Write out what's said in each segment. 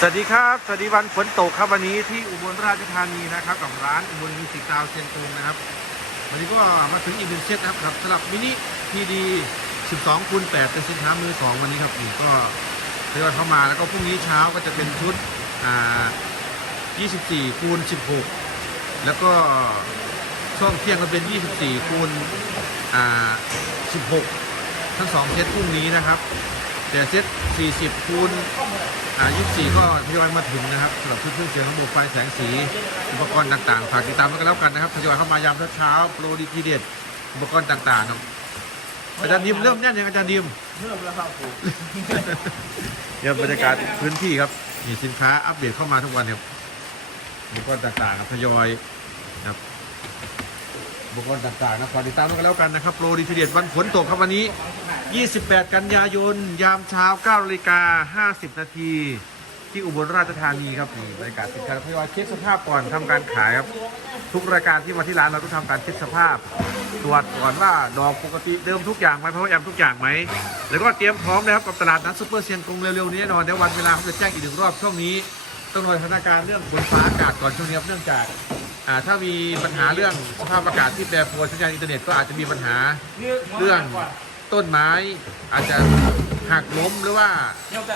สวัสดีครับ สวัสดีวันฝนตกครับวันนี้ที่อุบลราชธานีนะครับ กับร้านอุบลมิวสิกดาวเชียงตุงนะครับ วันนี้ก็มาถึงอีกหนึ่งเซตนะครับครับสำหรับมินิพีดี 12คูณ8เป็นสินค้ามือสองวันนี้ครับนี่ก็ทยอยเข้ามาแล้วก็พรุ่งนี้เช้าก็จะเป็นชุดอ่า24คูณ16 แล้วก็ช่วงเที่ยงก็เป็น 24คูณอ่า16 ทั้งสองเซตพรุ่งนี้นะครับ แต่เซต40 คูณอ่า24 ก็ทยอยมาถึงนะครับสำหรับชุดเครื่องเสียงระบบไฟแสงสี อุปกรณ์ต่างๆ ฝากติดตามกันแล้วกันนะครับทยอยเข้ามายามเช้าๆโปรดีทีเด็ด อุปกรณ์ต่างๆครับอาจารย์ดิมเริ่มแน่นยังอาจารย์ดิม เริ่มแล้วครับผมเดี๋ยวบรรยากาศพื้นที่ครับมีสินค้าอัปเดตเข้ามาทุกวันครับอุปกรณ์ต่างๆครับทยอยครับอุ ปกรณ์ต่างๆนะฝากติดตามกันแล้วกันนะครับโปรดีทีเด็ดวันฝนตกครับวันนี้ 28 กันยายน ยามเช้า9นาฬิกา50 นาทีที่อุบลราชธานีครับนี่บรรยากาศสินค้าทยอยเช็คสภาพก่อนทำการขายครับ ทุกรายการที่มาที่ร้านเราต้องทำการเช็คสภาพ ตรวจก่อนว่าดอกปกติเดิมทุกอย่างไหมเพราะว่าแอมทุกอย่างไหมแล้วก็เตรียมพร้อมนะครับกับตลาดนัดซุปเปอร์เซียงกงเร็วๆนี้แน่นอนเดี๋ยววันเวลาเขาจะแจ้งอีกหนึ่งรอบช่วงนี้ต้องรอสถานการณ์เรื่องฝนฟ้าอากาศก่อนช่วงนี้ครับเนื่องจาก ถ้ามีปัญหาเรื่องสภาพอากาศที่แปรปรวนสัญญาณอินเทอร์เน็ตก็อาจจะมีปัญหาเรื่องต้นไม้อาจจะหักล้มหรือว่า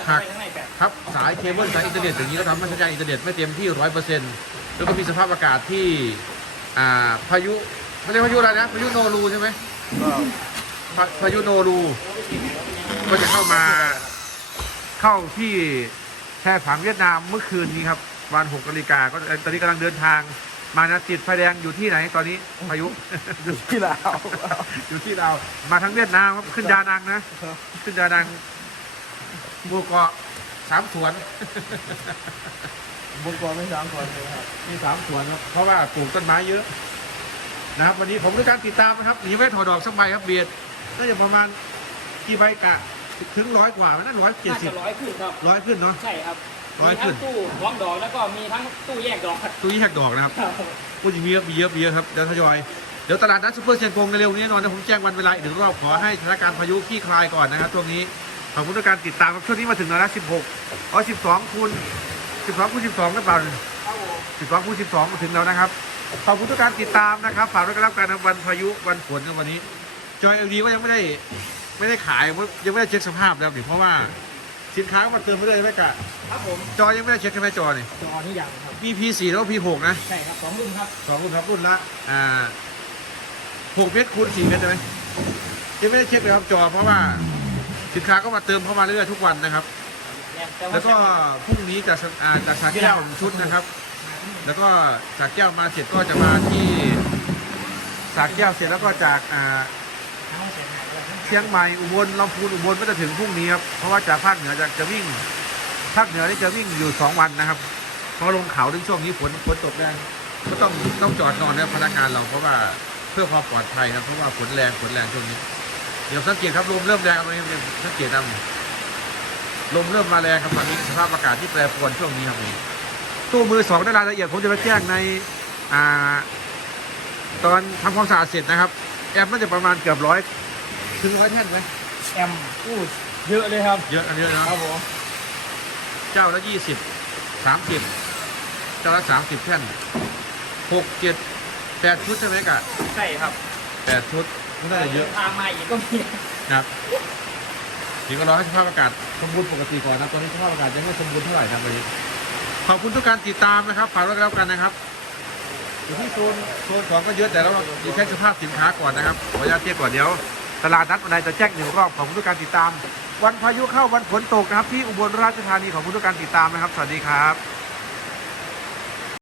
หักทับสายเคเบิลสายอินเทอร์เน็ตอย่างนี้ก็ทำให้สัญญาณอินเทอร์เน็ตไม่เต็มที่ร้อยเปอร์เซ็นต์แล้วก็มีสภาพอากาศที่พายุเขาเรียกพายุอะไรนะพายุโนรูใช่ไหมพาพายุโนรูก็จะเข้ามาเข้าที่แพร่ผังเวียดนามเมื่อคืนนี้ครับวันหกนาฬิกาก็ตอนนี้กำลังเดินทาง มานะติดไฟแดงอยู่ที่ไหนตอนนี้พายุ อยู่ที่ลาวอยู่ที่เราวมาทั้งเวียดนามครับขึ้นดานังนะ ขึ้นดานังบัวเกาะสามสวนบุกกรไม่สามคนเลยครับมีสามสวนครับเพราะว่าปลูกต้นไม้เยอะนะครับวันนี้ผมด้วยการติดตามนะครับหนีไม่ถอดดอกสักใบครับเบียดน่าจะประมาณกี่ใบกะ ถึงร้อยกว่าไหมนั่นร้อยเจ็ดน่าสิบจะร้อยขึ้นครับร้อยขึ้นเนาะใช่ครับ ร้อยมีขึ้ทั้น งตู้พร้อมดอกแล้วก็มีทั้งตู้แยกดอกครับตู้ยี่แหกดอกนะครับพูดอย่างนี้ครับมีเยอะมีเยอะครับเดี๋ยวทยอยเดี๋ยวตลาดนัดซุปเปอร์เชียงกงในเร็วนี้แน่นอนนะผมแจ้งวันเวลาอีกหนึ่งรอบขอให้สถานการณ์พายุขี้คลายก่อนนะครับช่วงนี้ขอบคุณทุกการติดตามครับช่วงนี้มาถึงแล้วนะ16อ๋อ12คูณ12คูณ12หรือเปล่า12คูณ12มาถึงแล้วนะครับขอบคุณทุกการติดตามนะครับฝากด้วยกันแล้วกันนะวันพายุวันฝนในวันนี้จอยเอลดีก็ยังไม่ได้ไม่ได้ขายยังไม่ได้เช็คสภาพนะครับเพราะว่า สินค้าก็มาเติมไปเรื่อยๆไม่กะครับผมจอยยังไม่ได้เช็คใช่ไหมจอนี่จอนี่ยังครับ มี P4 แล้วก็ P6 นะใช่ครับสองรุ่นครับสองรุ่นครับรุ่นละอ่าหกเมตรคูณสี่เมตรใช่ไหมยังไม่ได้เช็คเลยครับจอเพราะว่าสินค้าก็มาเติมเข้ามาเรื่อยๆทุกวันนะครับต่าแล้วก็พรุ่งนี้จากสอ่าจากสาแก้วชุดนะครับ แล้วก็จากแก้วมาเสร็จก็จะมาที่สาแก้วเสร็จแล้วก็จากอ่า เชียงใหม่อุบลลำพูนอุบลก็จะถึงพรุ่งนี้ครับเพราะว่าจากภาคเหนือจะจะวิ่งภาคเหนือนี่จะวิ่งอยู่สองวันนะครับเพราะลงเขาในช่วงนี้ฝนฝนตกแรงก็ต้องต้องจอดนอนนะพนักงานเราเพราะว่าเพื่อความปลอดภัยนะเพราะว่าฝนแรงฝนแรงช่วงนี้ เดี๋ยวสังเกตครับลมเริ่มแรงอะไรเนี่สังเกตนะลมเริ่มมาแรงครับตอนนี้สภาพอากาศที่แปรปรวนช่วงนี้ครับนี่ตู้มือสองได้รายละเอียดผมจะไปแจ้งในอ่าตอนทำความสะอาดเสร็จนะครับ แอมน่าจะประมาณเกือบร้อย ถึงร้อยแท่นไหมแอมอู้เยอะเลยครับ เยอะอันเยอะนะ ครับผมเจ้าละยี่สิบสามสิบเจ้าละสามสิบแท่นหกเจ็ดแปดชุดใช่ไหมกะใช่ครับแปดชุดไม่น่าจะเยอะทางมาอีกก็มีนะครับเดี๋ยวก็รอให้สภาพอากาศสมบูรณ์ปกติก่อนนะตอนนี้สภาพอากาศยังไม่สมบูรณ์เท่าไหร่นะวันนี้ขอบคุณทุกการติดตามนะครับฝากไว้กันแล้วกันนะครับอยู่ที่โซนโซนสองก็เยอะแต่เราดูแค่สภาพสินค้าก่อนนะครับขออนุญาตเทียบก่อนเดี๋ยว ตลาดนัดวันไหนจะแจ้งหนึ่งรอบของผู้ดูการติดตาม วันพายุเข้าวันฝนตกนะครับ ที่อุบลราชธานีของผู้ดูการติดตามนะครับ สวัสดีครับ